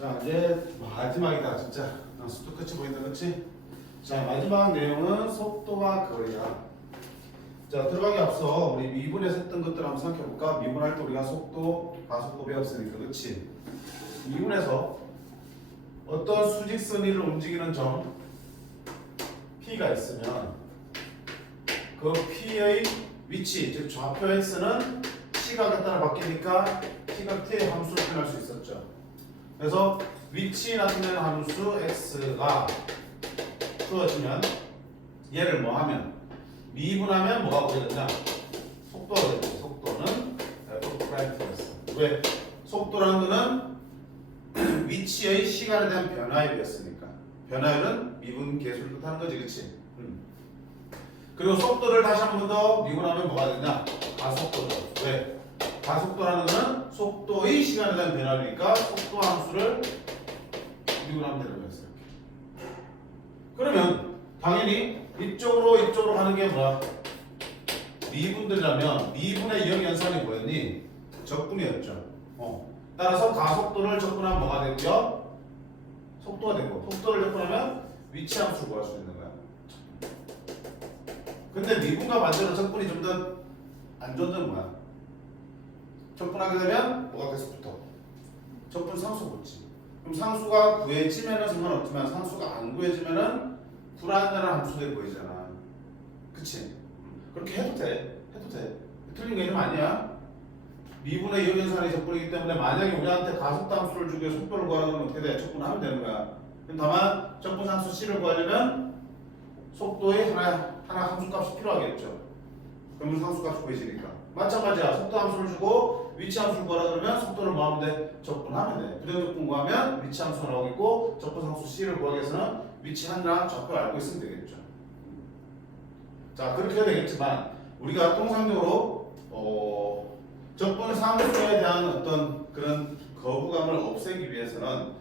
자 이제 마지막이다 진짜 나 속도 끝이 보인다 그치? 자 마지막 내용은 속도와 거리야 자 들어가기 앞서 우리 미분에서 했던 것들 한번 생각해볼까? 미분할 때 우리가 속도, 가속도 배웠으니까 그치? 미분에서 어떤 수직선 위를 움직이는 점 P가 있으면 그 P의 위치 즉 좌표 X는 시각에 따라 바뀌니까 시각 T의 함수를 표현할 수 있었죠 그래서 위치 나타내는 함수 x가 주어지면 얘를 뭐 하면 미분하면 뭐가 보여진다? 속도가 되죠. 속도는 f 프라이트였어. 왜? 속도라는 거는 위치의 시간에 대한 변화율이었으니까. 변화율은 미분 계수를 뜻하는 거지, 그렇지? 음. 그리고 속도를 다시 한 번 더 미분하면 뭐가 되냐? 가속도죠. 왜? 가속도라는 거는 속도의 시간에 대한 변화니까 속도 함수를 미분하면 되는 거였어요. 그러면 당연히 이쪽으로 이쪽으로 가는 게 뭐야? 미분들이라면 미분의 영 연산이 뭐였니? 적분이었죠. 어. 따라서 가속도를 적분하면 뭐가 되고요? 속도가 되고 속도를 적분하면 위치 함수를 구할 수 있는 거야. 근데 미분과 반대로 적분이 좀 더 안 좋은 점은 뭐야? 적분하게 되면 뭐가 계속 붙어? 적분 상수 붙지. 그럼 상수가 구해지면은 상관없지만 상수가 안 구해지면은 불안전한 함수들이 보이잖아. 그치? 그렇게 해도 돼. 해도 돼. 틀린 개념 아니야. 미분의 역연산이 적분이기 때문에 만약에 우리한테 가속도 함수를 주고 속도를 구하려면 어떻게 돼? 적분하면 되는 거야. 그럼 다만 적분 상수 C를 구하려면 속도의 하나, 하나 함수값이 필요하겠죠. 그러면 상수값이 구해지니까. 마찬가지야. 속도 함수를 주고 위치 함수를 구하라 그러면 속도를 뭐 하면 돼? 적분하면 돼. 부정적분 구하면 위치 함수가 나오겠고 적분 상수 C를 구하기 위해서는 위치 하나 좌표 알고 있으면 되겠죠. 자 그렇게 해야 되겠지만 우리가 통상적으로 어, 적분 상수에 대한 어떤 그런 거부감을 없애기 위해서는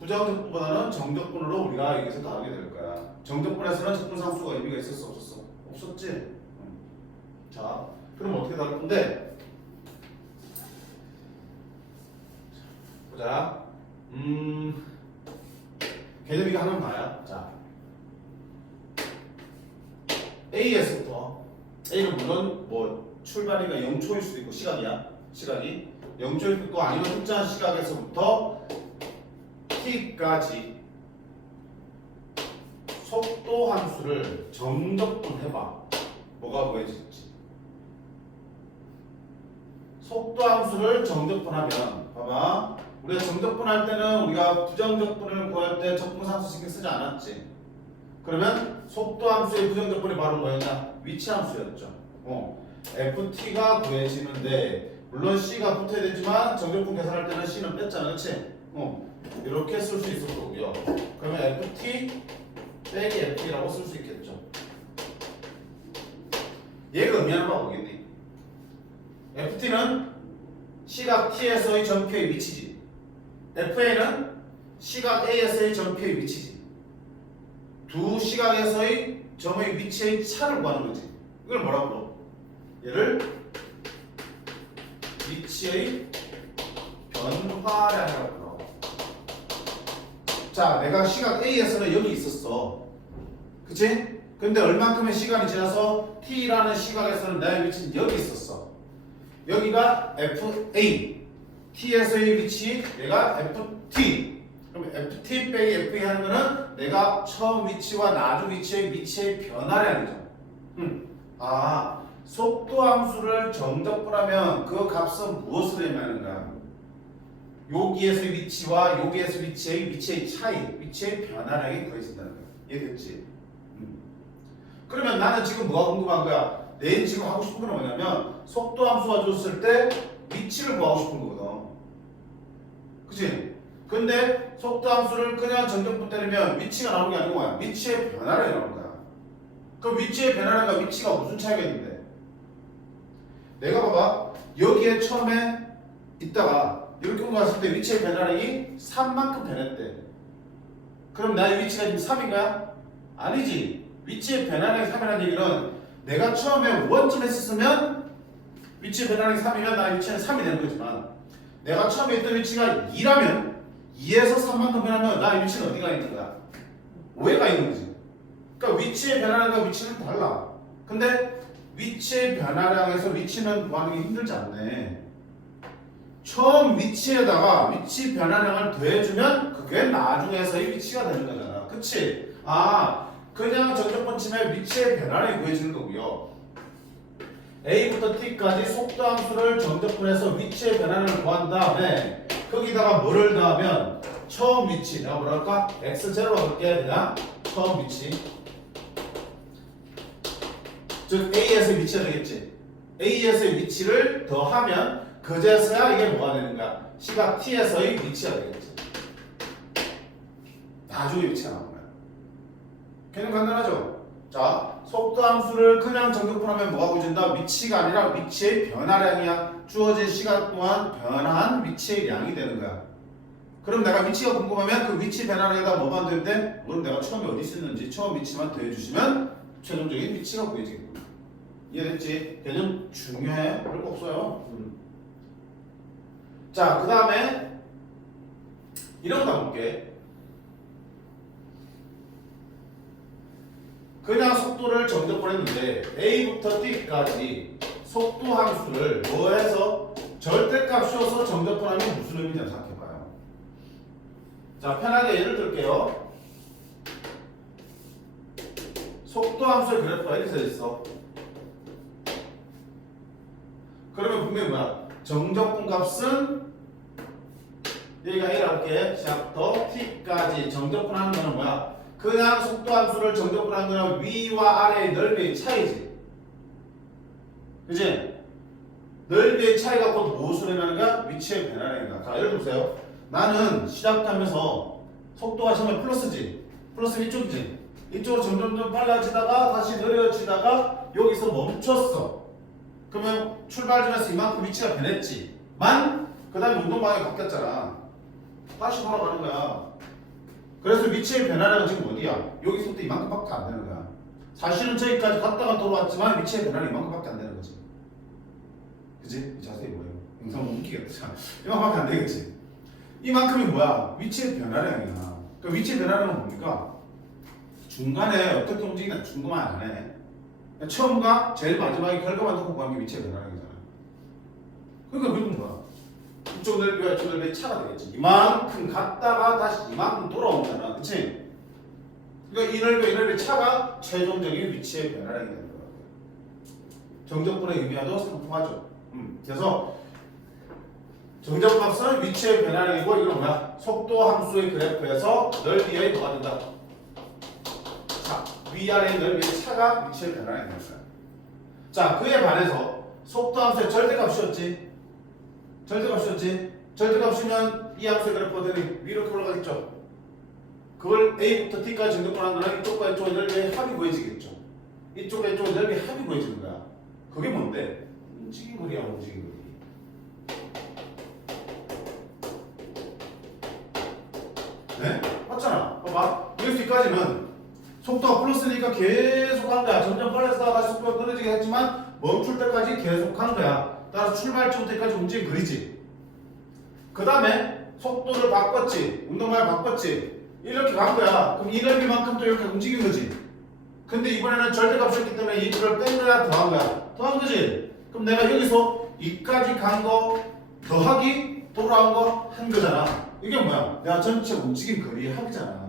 부정적분보다는 정적분으로 우리가 여기서 다루게 될 거야. 정적분에서는 적분 상수가 의미가 있었어 없었어? 없었지. 응. 자 그럼 어떻게 다룰 건데? 보자. 음. 개념이가 하나는 나야. 자. A에서부터 A는 물론 뭐 출발이가 0초일 수도 있고 시각이야. 시각이 0초일 수도 있고 아니면 특정한 시각에서부터 T까지 속도 함수를 정적분 해봐. 뭐가 보여질지. 속도 함수를 정적분하면 봐봐. 우리가 정적분 할 때는 우리가 부정적분을 구할 때 적분상수 신경 쓰지 않았지. 그러면 속도 함수의 부정적분이 바로 뭐였냐? 위치 함수였죠. 어. ft가 구해지는데 물론 c가 붙어야 되지만 정적분 계산할 때는 c는 뺐잖아, 그렇지? 어. 이렇게 쓸 수 있을 거고요. 그러면 ft 빼기 ft라고 쓸 수 있겠죠. 얘가 의미하는 바가 뭐겠니? ft는 시각 t에서의 점표의 위치지. FA는 시각 A에서의 점표의 위치지. 두 시각에서의 점의 위치의 차를 구하는 거지. 이걸 뭐라고 불러? 얘를 위치의 변화량이라고 불러. 자, 내가 시각 A에서는 여기 있었어. 그치? 근데 얼만큼의 시간이 지나서 T라는 시각에서는 나의 위치는 여기 있었어. 여기가 FA. T에서의 위치 내가 FT 그럼 FT 빼기 FE 하는 거는 내가 처음 위치와 나중 위치의 위치의 변화량이죠 음. 아 속도 함수를 정적분하면 그 값은 무엇을 의미하는가 여기에서의 위치와 여기에서 위치의 위치의 차이 위치의 변화량이 더해진다는 거야 이해됐지? 음. 그러면 나는 지금 뭐가 궁금한 거야 내 지금 하고 싶은 건 뭐냐면 속도 함수가 줬을 때 위치를 구하고 싶은 거거든. 그치? 근데 속도 함수를 그냥 정적분 때리면 위치가 나오는 게 아니고 뭐야? 위치의 변화량이 나오는 거야. 그럼 위치의 변화량과 위치가 무슨 차이가 있는데? 내가 봐봐. 여기에 처음에 있다가 이렇게 옮겨갔을 때 위치의 변화량이 3만큼 변했대. 그럼 나의 위치가 지금 3인가요? 아니지. 위치의 변화량이 3이라는 얘기는 내가 처음에 원쯤에 있었으면 위치 변화량이 3이면 나의 위치는 3이 되는 거지만 내가 처음에 있던 위치가 2라면 2에서 3만큼 변하면 나이 위치는 어디가 있는 거야? 5에가 있는 거지. 그러니까 위치의 변화량과 위치는 달라. 근데 위치의 변화량에서 위치는 구하는 게 힘들지 않네. 처음 위치에다가 위치 변화량을 더해주면 그게 나중에서의 위치가 되는 거잖아. 그치? 아, 그냥 정적분 치면 위치의 변화량이 구해지는 거고요. A부터 T까지 속도 함수를 정적분해서 위치의 변화량을 구한 다음에 거기다가 뭐를 더하면 처음 위치 내가 뭐랄까? X0로 할게 그냥. 처음 위치. 즉 A에서의 위치가 되겠지. A에서의 위치를 더하면 그제서야 이게 뭐가 되는 거야? 시각 T에서의 위치가 되겠지. 나중에 위치가 나온 거야. 걔는 간단하죠? 자 속도 함수를 그냥 정적분하면 뭐가 구해진다 위치가 아니라 위치의 변화량이야 주어진 시간 동안 변화한 위치의 양이 되는 거야 그럼 내가 위치가 궁금하면 그 위치 변화량에다 뭐만 더면 돼? 그럼 내가 처음에 어디 있었는지 처음 위치만 더해주시면 최종적인 위치가 구해지겠구나. 이해됐지? 개념 중요해? 별거 없어요. 음. 자, 그 다음에 이런 거 나볼게. 그냥 속도를 정적분했는데 A부터 T까지 속도 함수를 뭐 해서 절대값 씌워서 정적분하면 무슨 의미인지 생각해봐요. 자, 편하게 예를 들게요. 속도 함수의 그래프가 이렇게 써 있어. 그러면 분명히 뭐야? 정적분 값은 여기가 1 할게. 시작부터 t까지 정적분하는 거는 뭐야? 그냥 속도 함수를 정적분하는 거는 위와 아래의 넓이의 차이지. 그지? 넓이의 차이가 곧 무엇을 의미하는 거야? 위치의 변화량이다. 자, 예를 들어보세요. 나는 시작하면서 속도가 처음에 플러스지. 플러스는 이쪽이지. 이쪽으로 점점 더 빨라지다가 다시 느려지다가 여기서 멈췄어. 그러면 출발점에서 이만큼 위치가 변했지. 만, 그 다음에 운동 방향이 바뀌었잖아. 다시 돌아가는 거야. 그래서 위치의 변화량은 지금 어디야? 여기서부터 이만큼밖에 안 되는 거야. 사실은 저기까지 갔다가 돌아왔지만 위치의 변화는 이만큼밖에 안 되는 거지. 그지? 이 자세히 뭐예요? 영상 못 움직이겠다. 이만큼밖에 안 되겠지. 이만큼이 뭐야? 위치의 변화량이야. 그러니까 위치의 변화량은 뭡니까? 중간에 어떻게 움직이나 중간만 안 해. 처음과 제일 마지막에 결과만 놓고 구한 게 위치의 변화량이잖아. 그러니까 그건 뭐야? 이쪽 넓이와 이쪽 넓이의 차가 되겠지. 이만큼 갔다가 다시 이만큼 돌아오잖아. 그치? 그러니까 이 넓이와 이 넓이의 차가 최종적인 위치의 변화량이 되는 거야. 정적분의 의미와도 상통하죠. 음, 그래서 정적값은 위치의 변화량이고 이건 뭐야? 속도 함수의 그래프에서 넓이의 뭐가 된다? 차. 위아래의 넓이의 차가 위치의 변화량이 거야. 자, 그에 반해서 속도 함수의 절대값이었지. 절대값이 었지. 절대값이면 이 함수의 그래프 어디 위로 올라가겠죠. 그걸 A부터 T까지 정적분하는 거랑 이쪽과 이쪽의 넓이의 합이 구해지겠죠. 이쪽과 이쪽의 넓이의 합이 구해지는 거야. 그게 뭔데? 움직임 거리야, 움직임 거리. 네? 맞잖아. 봐봐. 여기까지는 속도가 플러스니까 계속 한 거야. 점점 빨라지다가 다시 속도가 떨어지게 했지만 멈출 때까지 계속 한 거야. 따라서 출발점부터까지 움직임 그리지. 그 다음에 속도를 바꿨지. 운동량을 바꿨지. 이렇게 간 거야. 그럼 이 넓이만큼 또 이렇게 움직인 거지. 근데 이번에는 절대값이었기 때문에 이거를 뺀 거야, 더한 거야. 더한 거지. 그럼 내가 여기서 이까지 간 거 더하기 돌아온 거 한 거잖아. 이게 뭐야? 내가 전체 움직임 거리 합이잖아.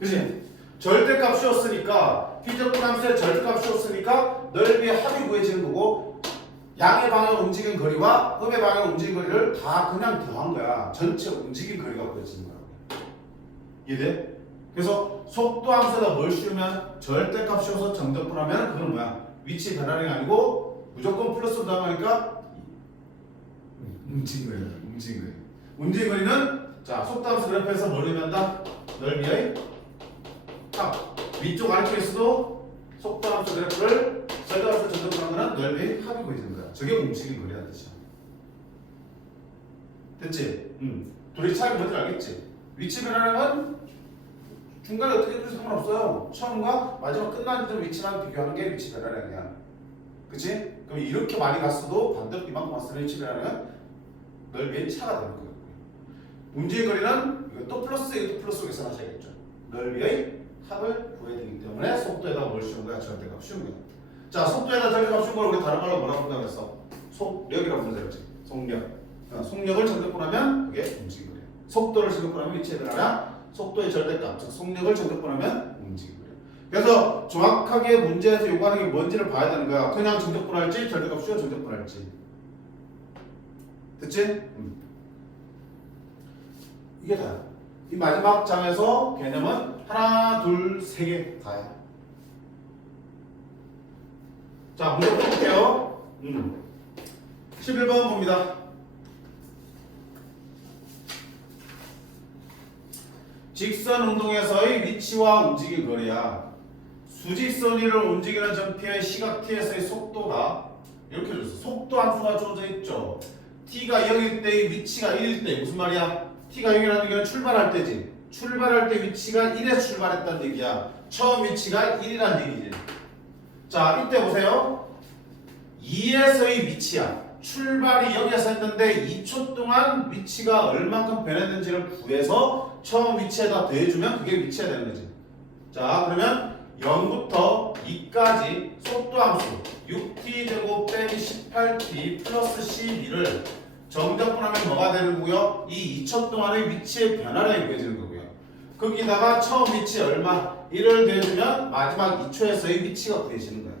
그지? 절대값 씌웠으니까 피적분 함수의 절대값 씌웠으니까 넓이의 합이 구해지는 거고 양의 방향으로 움직인 거리와 흡의 방향으로 움직인 거리를 다 그냥 더한 거야. 전체 움직임 거리가 구해지는 거야. 이해돼? 그래서 속도 함수에다 뭘 씌우면 절대값 씌워서 정적분 하면 그건 뭐야? 위치 변화량이 아니고 무조건 플러스 들어가니까 움직임 거리야. 움직임 거리. 움직임 거리는 자 속도 함수 그래프에서 뭘 의미한다? 넓이의 합. 위쪽 아래쪽에서도 속도 함수 그래프를 절대값을 정적분하는 거는 넓이의 합이 보이는. 저 게 움직임 거리라는 뜻이야. 됐지? 응. 둘이 차이가 뭔지 알겠지? 위치 변화량은 중간에 어떻게 해도 상관없어요. 처음과 마지막 끝나는 점 위치만 비교하는 게 위치 변화량이야. 그치? 그럼 이렇게 많이 갔어도 반대로 이만큼 왔으면 위치 변화량은 넓이의 차가 되는 거예요. 움직임 거리는 또 플러스 이거 또 플러스 계산하셔야겠죠. 넓이의 합을 구해야 되기 때문에 속도에다 뭘 씌운 거야? 절대값 씌운 거야. 자, 속도에다 절대값 씌운 걸 우리 다른 말로 뭐라고 본다고 했어? 속력이라고 부르자 그랬지. 속력. 어, 속력을 절대분하면 그게 움직임 거리야. 속도를 절대분하면 위치에 변하나 속도의 절대값, 즉 속력을 절대분하면 움직임 거리야. 그래서 정확하게 문제에서 요구하는 게 뭔지를 봐야 되는 거야. 그냥 절대분할지 절대값 씌워 절대분할지. 됐지? 음. 이게 다야. 이 마지막 장에서 개념은 하나, 둘, 세 개 다야. 자, 문제 풀어볼게요. 음. 11번 봅니다. 직선 운동에서의 위치와 움직임 거리야. 수직선 위를 움직이는 점피의 시각 t에서의 속도가 이렇게 줬어. 속도 함수가 주어져 있죠. t가 0일 때의 위치가 1일 때 무슨 말이야? t가 0이라는 얘기는 출발할 때지. 출발할 때 위치가 1에서 출발했다는 얘기야. 처음 위치가 1이라는 얘기지. 자, 이때 보세요. 2에서의 위치야. 출발이 여기에서 했는데 2초 동안 위치가 얼만큼 변했는지를 구해서 처음 위치에다 더해주면 그게 위치가 되는 거지. 자, 그러면 0부터 2까지 속도 함수 6t 제곱 빼기 18t 플러스 12를 정적분하면 뭐가 되는 거고요? 이 2초 동안의 위치의 변화량이 구해지는 거고요. 거기다가 처음 위치 얼마? 1을 더해주면 마지막 2초에서의 위치가 구해지는 거야.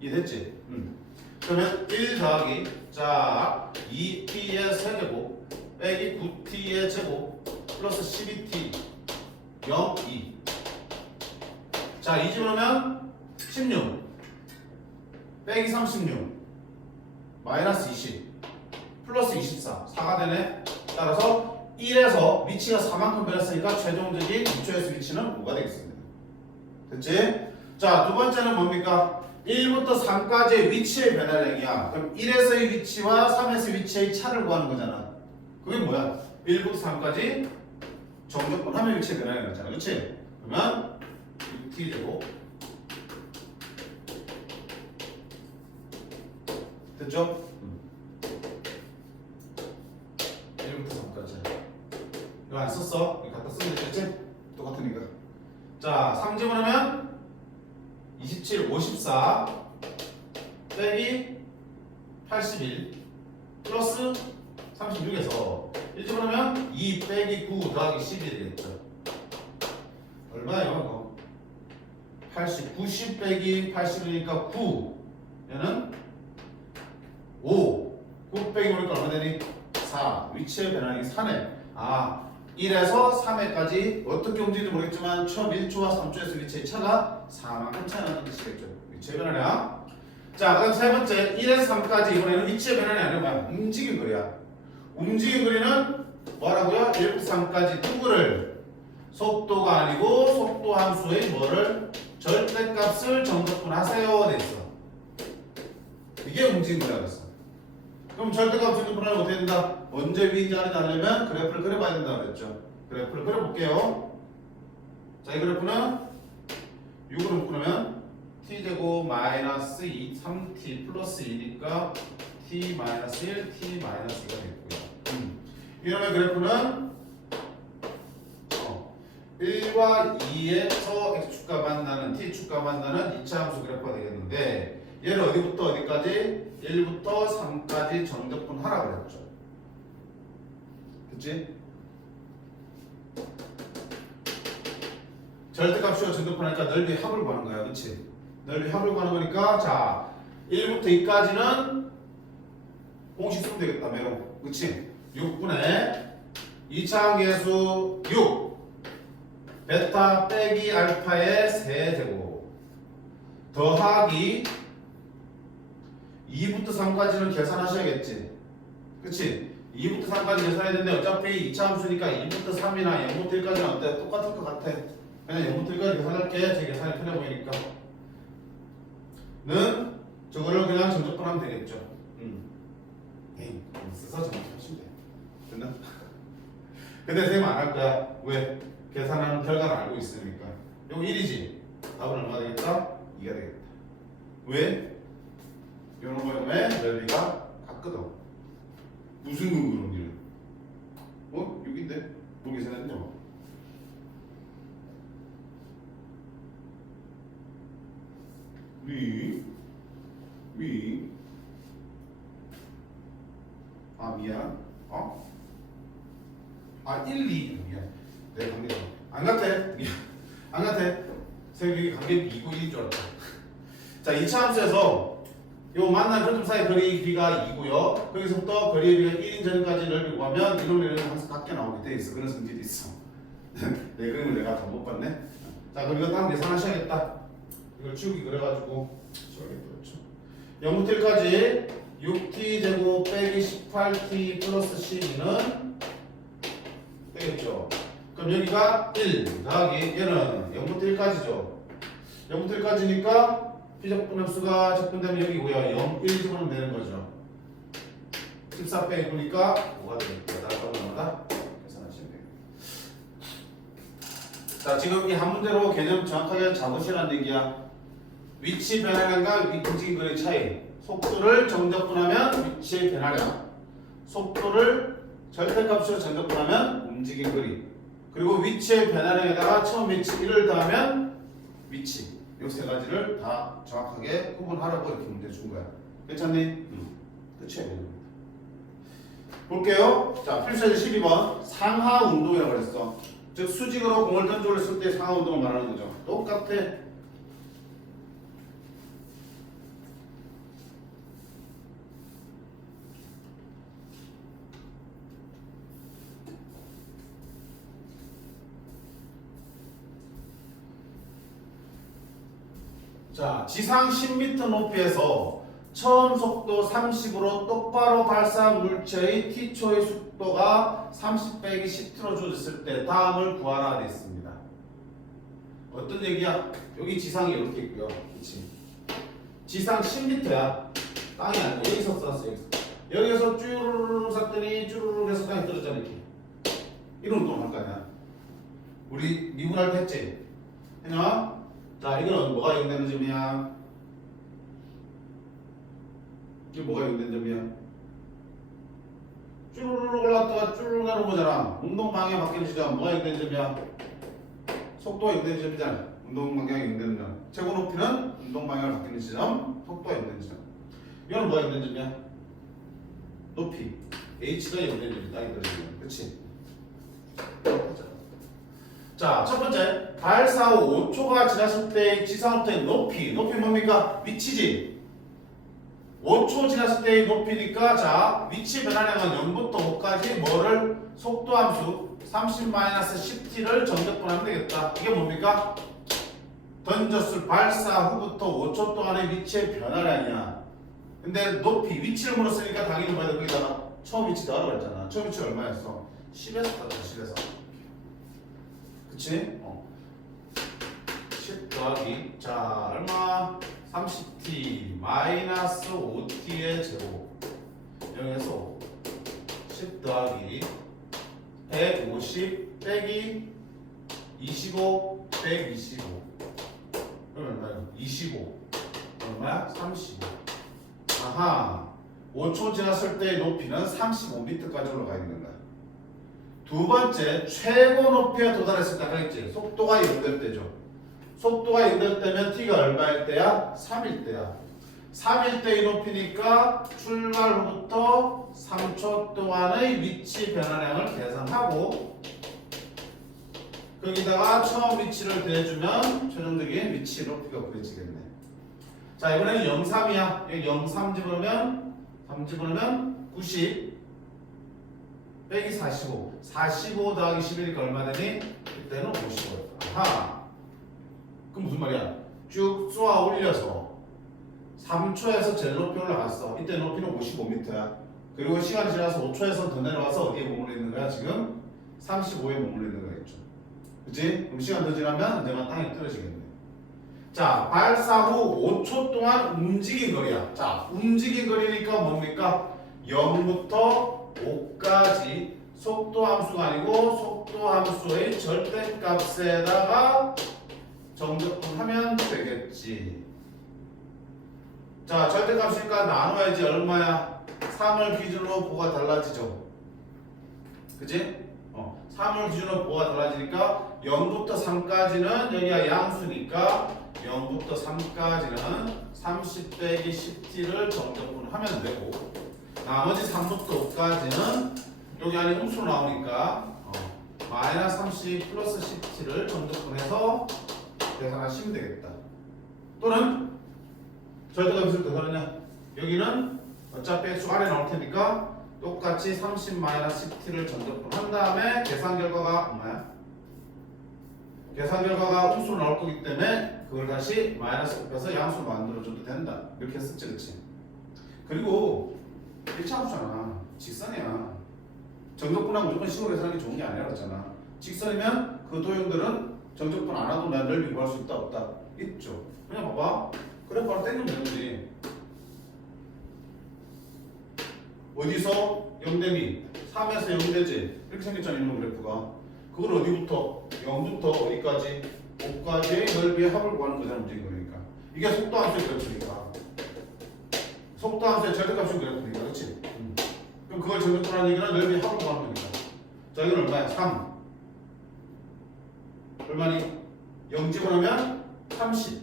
이해됐지? 음. 그러면 1 더하기 자 2t의 세제곱 빼기 9t의 제곱 플러스 12t 0, 2. 자, 이 집으로면 16 빼기 36 마이너스 20 플러스 24 4가 되네. 따라서 1에서 위치가 4만큼 변했으니까 최종적인 2초에서 위치는 5가 되겠습니다. 됐지? 자, 두 번째는 뭡니까? 1부터 3까지의 위치의 변화량이야. 그럼 1에서의 위치와 3에서의 위치의 차를 구하는 거잖아. 그게 뭐야? 1부터 3까지 정적분 화면 위치의 변화량이 나잖아. 그렇지? 그러면 6t 제곱 됐죠? 1부터 3까지 이거 안 썼어? 이거 갖다 쓰면 되겠지? 똑같으니까 자 3집을 하면 27, 54 빼기 81 플러스 36에서 1집을 하면 2 빼기 9 더하기 10이 되겠죠. 얼마예요 이거? 80, 90 빼기 80이니까 9 얘는 5 9 빼기 보니까 얼마 되니? 4 위치의 변화량이 4네 아 1에서 3회까지 어떻게 움직이는지 모르겠지만 처음 1초와 3초에서 위치의 차가 4만큼 차이 나는 뜻이겠죠. 위치의 변화량 자 그다음 세 번째 1에서 3까지 이번에는 위치의 변화량이 아니라 뭐야? 움직임 거리야. 움직임 거리는 뭐라고요? 1부터 3까지 누구를 속도가 아니고 속도 함수의 뭐를? 절대값을 정적분하세요. 돼 있어. 이게 움직임 거리라고 했어. 그럼 절대값 정적분하면 어떻게 된다? 언제 아닌지 알려면 그래프를 그려봐야 된다고 그랬죠 그래프를 그려볼게요 자 이 그래프는 6으로 묶으면 t제곱 마이너스 2 3t 플러스 2니까 t 마이너스 1 t 마이너스 2가 되고요 음. 이러면 그래프는 어, 1과 2에서 x축과 만나는 t축과 만나는 2차 함수 그래프가 되겠는데 얘를 어디부터 어디까지? 1부터 3까지 정적분 하라 그랬죠 그치? 절대값이와 정적분하니까 넓이 합을 구하는 거야 그치? 넓이 합을 구하는 거니까 자 1부터 2까지는 공식 쓰면 되겠다 매로 그치? 6분의 2차 항계수 6 베타 빼기 알파의 세제곱 더하기 2부터 3까지는 계산하셔야겠지 그치? 2부터 3까지 계산해야 되는데 어차피 2차 함수니까 2부터 3이나 0부터 1까지는 어때? 똑같을 것 같아 그냥 0부터 1까지 계산할게 제 계산이 편해 보이니까 는 저거를 그냥 정적분하면 되겠죠 음. 에이, 써서 정적하시면 돼 됐나? 근데 선생님 안할 거야 왜? 계산하는 결과를 알고 있으니까 이거 1이지 답은 얼마 되겠다? 2가 되겠다 왜? 이런 거에 넓이가 같거든 무슨 누구 그럼 이름? 어? 여기인데? 뭐 계산했냐고 위, 위, 아 미안, 어? 아 1, 2 미안, 내 관계 안 같아, 미안, 안 같아. 생각이 관계 2고 1인 줄 알았다. 자, 2차 함수에서 요 만난 표점 사이 거리 비가 2고요. 거기서부터 거리의 비가 1인 전까지 넓이 구하면 이런 애는 항상 같게 나오게 돼 있어. 그런 성질이 있어. 내 그림을 내가 잘못 봤네. 자 그럼 이거 딱 계산하셔야겠다. 이걸 치우기 그래가지고 치워야겠죠. 0부터 1까지 6t 제곱 빼기 18t 플러스 12는 되겠죠. 그럼 여기가 1 더하기 얘는 0부터 1까지죠. 0부터 1까지니까 피적분 함수가 적분되면 여기고요. 0, 1 집어넣으면 되는 거죠. 14 빼기 9니까 5가 되겠다. 나가고 나마다 계산하시면 돼요. 자 지금 이 한 문제로 개념 정확하게 잡으시라는 얘기야. 위치 변화량과 움직임 거리 차이. 속도를 정적분하면 위치의 변화량. 속도를 절대값으로 정적분하면 움직임 거리. 그리고 위치의 변화량에다가 처음 위치 1을 더하면 위치. 이세 가지를 다 정확하게 구분하라고 이렇게 문제 준 거야. 괜찮니? 응. 끝이야. 볼게요. 자, 필수제 12번 상하 운동이라고 그랬어. 즉 수직으로 공을 던져 올렸을 때 상하 운동을 말하는 거죠. 똑같아. 자, 지상 10m 높이에서 처음 속도 30으로 똑바로 발사한 물체의 t초의 속도가 30 빼기 10t로 줄었을 때 다음을 구하라 되어 있습니다. 어떤 얘기야? 여기 지상이 이렇게 있고요. 그치? 지상 10m야. 땅이 아니고 여기서 쐈어 여기서. 여기서 쭈르르 쐈더니 쭈르르 해서 땅에 떨어졌잖아 이렇게. 이런 운동 할거 아니야. 우리 미분할 때 했지? 했나? 자, 이거는 뭐가 연되는 점이야? 이게 뭐가 연된 점이야? 쭈르르 올랐다가 쭈르르 내려오잖아. 운동 방향 바뀌는 시점 뭐가 연된 점이야? 속도가 연된 점이잖아. 운동 방향이 연되는 점. 최고 높이는 운동 방향을 바뀌는 지점, 속도가 연된 지점. 이거는 뭐가 연된 점이야? 높이. h가 연된 점이다. 이거는. 그렇지? 자, 첫 번째 발사 후 5초가 지났을 때의 지상으로부터의 높이. 높이 뭡니까? 위치지. 5초 지났을 때의 높이니까 자 위치 변화량은 0부터 5까지 뭐를 속도 함수 30-10t를 정적분하면 되겠다. 이게 뭡니까? 던졌을 발사 후부터 5초 동안의 위치의 변화량이야. 근데 높이 위치를 물었으니까 당연히 뭐야 거기다가 처음 위치 더하라고 했잖아. 처음 위치 얼마였어? 10에서 더하자 10에서. 그치? 어. 10 더하기 자 얼마? 30t 마이너스 5t의 제곱 여기서 10 더하기 150 빼기 25 125 그러면 얼마야? 25 얼마야? 35 아하 5초 지났을 때의 높이는 35m까지 올라가 있는 두 번째 최고 높이에 도달했을 때 아까 했지. 속도가 0될 때죠. 속도가 0될 때면 t가 얼마일 때야? 3일 때야. 3일 때의 높이니까 출발 후부터 3초 동안의 위치 변화량을 계산하고 거기다가 처음 위치를 더해주면 최종적인 위치 높이가 구해지겠네. 자 이번에는 0, 3이야. 여기 0, 3 집어넣으면 3 집어넣으면 90 빼기 45 45 더하기 11이니까 얼마 되니? 그때는 55였다 아하 그럼 무슨 말이야? 쭉 쏘아 올려서 3초에서 제일 높이 올라갔어. 이때 높이는 55m야. 그리고 시간이 지나서 5초에서 더 내려와서 어디에 머물러 있는 거야? 지금 35에 머물러 있는 거겠죠. 그치? 그럼 시간 더 지나면 내가 땅에 떨어지겠네. 자, 발사 후 5초 동안 움직인 거리야. 자, 움직인 거리니까 뭡니까? 0부터 5까지 속도 함수가 아니고 속도 함수의 절대값에다가 정적분하면 되겠지. 자, 절대값이니까 나눠야지 얼마야? 3을 기준으로 보가 달라지죠. 그지? 어, 3을 기준으로 보가 달라지니까 0부터 3까지는 여기가 양수니까 0부터 3까지는 30 빼기 10t를 정적분하면 되고 나머지 3부터 5까지는 여기 안에 음수로 나오니까 어, 마이너스 30 플러스 17을 정적분해서 계산하시면 되겠다. 또는 절대값 있을 때 그러냐 여기는 어차피 x 아래 나올 테니까 똑같이 30 마이너스 10t를 전적분한 다음에 계산 결과가 얼마야? 계산 결과가 음수로 나올 거기 때문에 그걸 다시 마이너스 곱해서 양수로 만들어줘도 된다 이렇게 했었지 그치? 그리고 일차함수잖아. 직선이야. 정적분하고 무조건 식으로 계산하는 게 좋은 게 아니라 그랬잖아. 직선이면 그 도형들은 정적분 안 하도 난 넓이 구할 수 있다 없다? 있죠. 그냥 봐봐. 그래 바로 땡기면 되는 거지. 어디서 0대니 3에서 0대지. 이렇게 생겼잖아 이런 그래프가. 그걸 어디부터? 0부터 어디까지? 5까지의 넓이의 합을 구하는 거잖아 거니까. 이게 속도 함수의 그래프니까 속도 함수의 절대값의 그래프니까 그렇지? 그럼 그걸 정적분하는 얘기는 넓이의 합을 구하는 거니까 자 이건 얼마야? 3 얼마니? 0 집어넣으면 30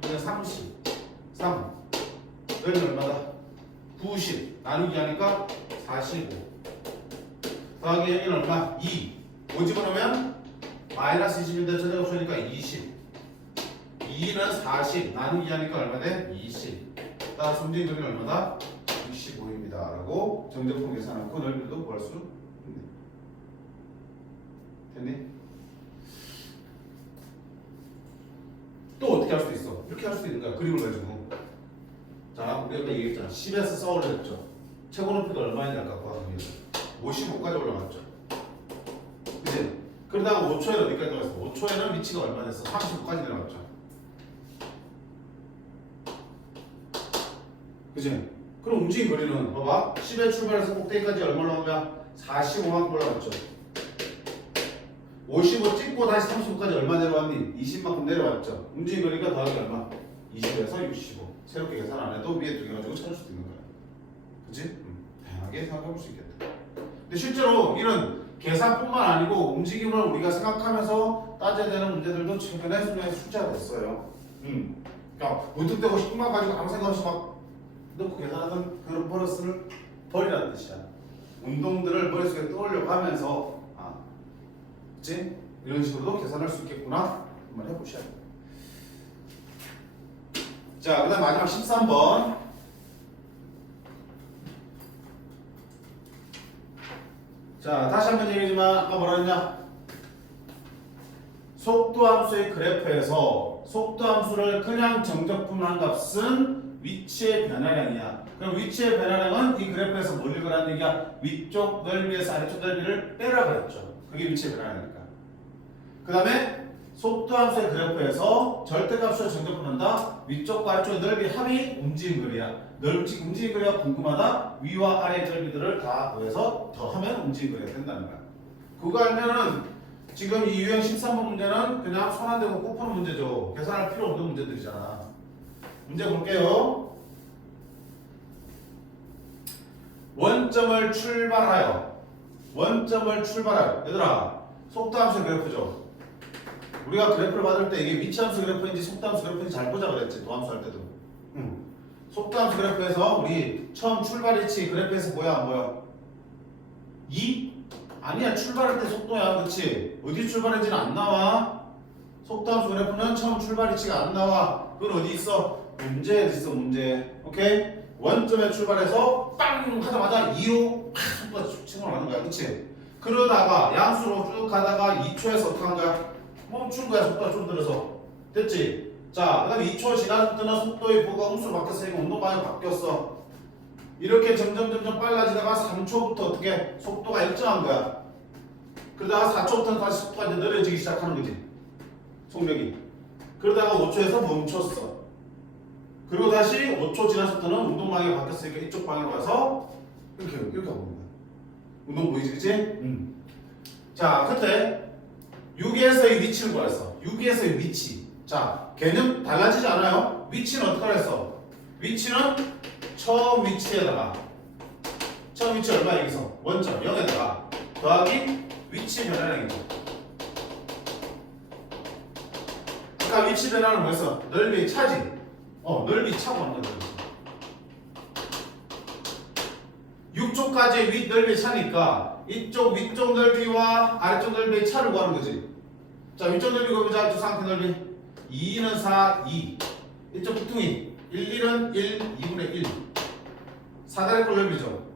그러면 30 3 넓이 얼마다? 90 나누기 하니까 45 더하기 0은 얼마? 2 5 집어넣으면 마이너스 20인데 전자가 없으니까 20 2는 40 나누기 하니까 얼마 돼? 20 따라서 문제인 거리 얼마다? 65입니다 라고 정적분 계산하고 넓이도 구할 수 있네 됐니? 또 어떻게 할 수도 있어 이렇게 할 수도 있는 거야 그림을 가지고 자 우리가 아까 얘기했잖아 10에서 싸우려 했죠 최고 높이가 얼마인지 아까 구하면 55까지 올라갔죠 그치? 그러다가 5초에는 어디까지 올라갔어? 5초에는 위치가 얼마 됐어? 35까지 내려갔죠 그치? 그럼 움직인 거리는 봐봐 10에 출발해서 꼭대기까지 얼마 나 온 거야? 45만큼 올라갔죠 55 찍고 다시 35까지 얼마 내려왔니? 20만큼 내려왔죠 움직인 거리가 더하기 얼마? 20에서 65 새롭게 계산 안 해도 위에 두 개 가지고 찾을 수도 있는 거야 그치? 음, 다양하게 생각해 볼 수 있겠다 근데 실제로 이런 계산뿐만 아니고 움직임을 우리가 생각하면서 따져야 되는 문제들도 최근에 수능에 숙제가 됐어요 음. 그러니까 무턱대고 힘만 가지고 아무 생각 없이 막 넣고 계산하던 그런 버릇을 버리라는 뜻이야. 운동들을 머릿속에 떠올려 가면서 아, 그치? 이런 식으로도 계산할 수 있겠구나 한번 해보셔야 돼요. 자, 그 다음 마지막 13번 자, 다시 한번 얘기하지만 아까 뭐라 했냐? 속도 함수의 그래프에서 속도 함수를 그냥 정적분한 값은 위치의 변화량이야. 그럼 위치의 변화량은 이 그래프에서 뭘 읽으라는 얘기야? 위쪽 넓이에서 아래쪽 넓이를 빼라 그랬죠. 그게 위치의 변화량이니까. 그 다음에 속도 함수의 그래프에서 절대값으로 정적분한다. 위쪽과 아래쪽의 넓이 합이 움직임 거리야. 넓지 움직임 거리가 궁금하다. 위와 아래 넓이들을 다 더해서 더하면 움직임 거리가 된다는 거야. 그거 알면은 지금 이 유형 13번 문제는 그냥 손 안 대고 꼭 푸는 문제죠. 계산할 필요 없는 문제들이잖아. 문제 볼게요. 원점을 출발하여 원점을 출발하여 얘들아 속도함수 그래프죠. 우리가 그래프를 받을 때 이게 위치함수 그래프인지 속도함수 그래프인지 잘 보자 그랬지 도함수 할 때도. 응. 속도함수 그래프에서 우리 처음 출발 위치 그래프에서 뭐야 안 보여? 2? 아니야 출발할 때 속도야 그치? 어디 출발했는지는 안 나와 속도함수 그래프는 처음 출발 위치가 안 나와 그건 어디 있어? 문제에 있어 문제 오케이? 원점에 출발해서 빵 하자마자 2로 팍 측으로 가는 거야 그치? 그러다가 양수로 쭉 가다가 2초에서 어떻게 한 거야? 멈춘 거야 속도가 좀 들어서 됐지? 자 그다음에 2초 지나서부터는 속도의 부가 음수로 바뀌었으니까 운동 방향 바뀌었어 이렇게 점점 점점 빨라지다가 3초부터 어떻게 속도가 일정한 거야. 그러다가 4초부터는 다시 속도가 이제 느려지기 시작하는 거지. 속력이. 그러다가 5초에서 멈췄어. 그리고 다시 5초 지나서부터는 운동 방향이 바뀌었으니까 이쪽 방향으로 가서 이렇게 이렇게 하고 있는 거야. 운동 보이지, 그치? 응. 자, 그때 6에서의 위치를 구했어. 6에서의 위치. 자, 개념 달라지지 않아요? 위치는 어떻게 했어? 위치는 처음 위치에다가 처음 위치 얼마 여기서 원점 0에다가 더하기 위치 변화량이죠. 아까 위치 변화는 뭐였어? 넓이 차지. 어 넓이 차고 하는 거죠. 이쪽까지 윗 넓이의 차니까 이쪽 위쪽 넓이와 아래쪽 넓이의 차를 구하는 거지. 자 위쪽 넓이 구해보자. 이쪽 상태 넓이 2는 4, 2 이쪽 부퉁이 1, 1은 1, 2분의 1 사다리꼴 넓이죠.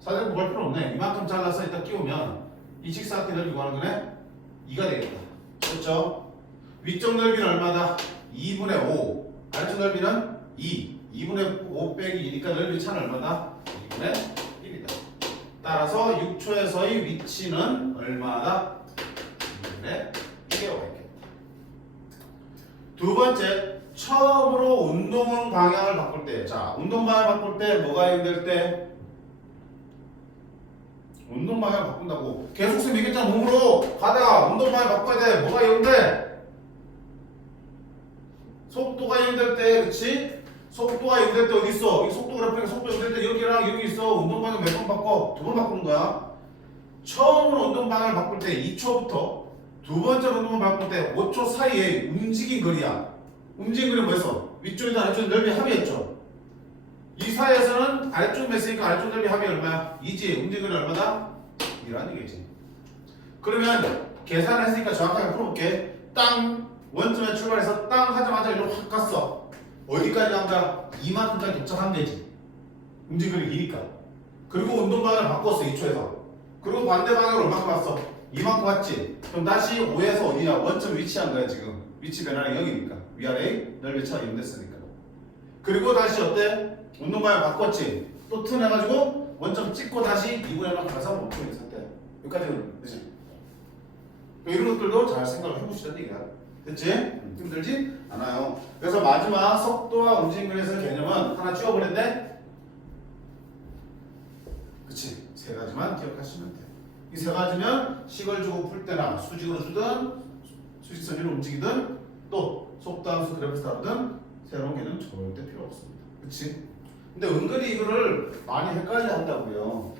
사다리꼴 볼 필요 없네. 이만큼 잘라서 일단 끼우면 이 직사각형 넓이 구하는 거네. 2가 되겠다. 그렇죠? 위쪽 넓이는 얼마다? 2분의 5 아래쪽 넓이는 2 2분의 5 빼기 2니까 넓이 차는 얼마다? 2분의 1이다. 따라서 6초에서의 위치는 얼마다? 2분의 1이라고 했겠다. 두 번째, 처음으로 운동 방향을 바꿀 때, 자, 운동 방향 바꿀 때 뭐가 연결 때? 운동 방향 바꾼다고. 계속 쌤 얘기했잖아, 몸으로 가다가 운동 방향 바꿔야 돼. 뭐가 연결? 속도가 연결 때, 그렇지? 속도가 연결 때 어디 있어? 이 속도 그래프에 속도 연결 때 여기랑 여기 있어. 운동 방향 몇 번 바꿔? 두 번 바꾸는 거야. 처음으로 운동 방향을 바꿀 때 2초부터 두 번째 운동을 바꿀 때 5초 사이에 움직인 거리야. 움직인 거리 뭐였어? 위쪽이다 아래쪽 넓이 합이었죠. 이 사이에서는 아래쪽 맸으니까 아래쪽 넓이 합이 얼마야? 2지. 움직인 거리 얼마다? 2라는 얘기지. 그러면 계산했으니까 정확하게 풀어볼게. 땅 원점에 출발해서 땅 하자마자 이리로 확 갔어. 어디까지 간다? 이만큼까지 도착하면 되지. 거리 기니까. 그리고 운동 방향을 바꿨어 2초에서. 그리고 반대 방향으로 얼마큼 왔어? 이만큼 왔지? 그럼 다시 5에서 어디냐? 원점 위치한 거야 지금 위치 변화는 0이니까 위아래 넓이 차가 0 됐으니까 그리고 다시 어때? 운동 방향 바꿨지? 또 튼 해가지고 원점 찍고 다시 2분의 1만 가서 멈추고 때 여기까지는 되지? 이런 것들도 잘 생각을 해보시라는 얘기야 됐지? 힘들지 않아요 그래서 마지막 속도와 움직임에서 개념은 하나 지워버렸네 그치 세 가지만 기억하시면 돼. 이 세 가지면 식을 주고 풀 때나 수직으로 주든 수직선으로 움직이든 또 속도 함수 그래프에서 다루든 새로운 개념 절대 필요 없습니다. 그치? 근데 은근히 이거를 많이 헷갈려 한다고요.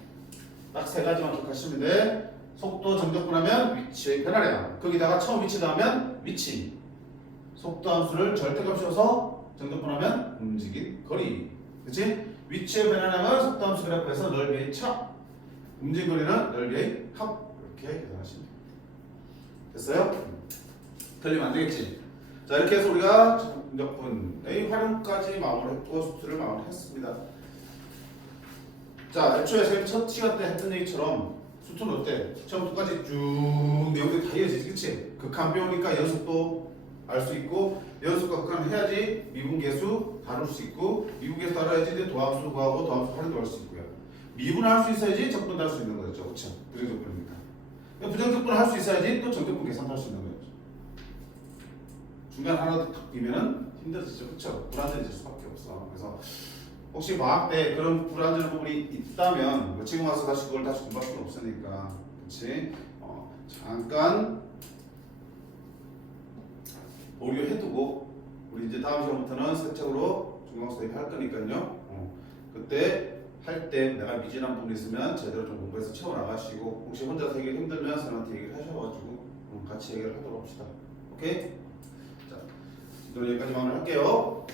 딱 세 가지만 기억하시면 돼. 속도 정적분하면 위치의 변화량. 거기다가 처음 위치 나오면 위치. 속도 함수를 절대값이 어서 정적분하면 움직인 거리. 그치? 위치의 변화량은 속도 함수 그래프에서 넓이의 차. 움직인 거리는 넓이의 합. 이렇게 계산하시면 됩니다. 됐어요? 틀리면 안 되겠지? 자 이렇게 해서 우리가 정적분의 활용까지 마무리했고 수트를 마무리했습니다. 자 애초에 첫 시간 때 했던 얘기처럼 수트는 어때? 처음부터까지 쭉 내용들이 다 이어지지 그치? 극한 배우니까 연습도 알 수 있고 연습과 극한 해야지 미분계수 다룰 수 있고 미분계수 다뤄야지 도함수 구하고 도함수 활용도 할 수 있고요. 미분할 수 있어야지 적분도 할 수 있는 거죠. 그렇죠? 부정적분입니다. 부정적분을 할 수 있어야지 또 정적분 계산도 할 수 있는 거죠. 중간 하나 탁 비면은 힘들어지죠. 그렇죠? 불안정해질 수밖에 없어. 그래서 혹시 과학 때 그런 불안정 부분이 있다면 뭐 지금 와서 다시 그걸 다시 공부할 수는 없으니까 그렇지? 어, 잠깐 보류해두고 우리 이제 다음 시간부터는 세책으로 중간고사 대비할 거니까요. 어, 그때 할 때 내가 미진한 부분 있으면 제대로 좀 공부해서 채워 나가시고 혹시 혼자서 해결 힘들면 선생님한테 얘기를 하셔가지고 어, 같이 얘기를 하도록 합시다. 오케이? 자, 오늘 여기까지 마무리할게요.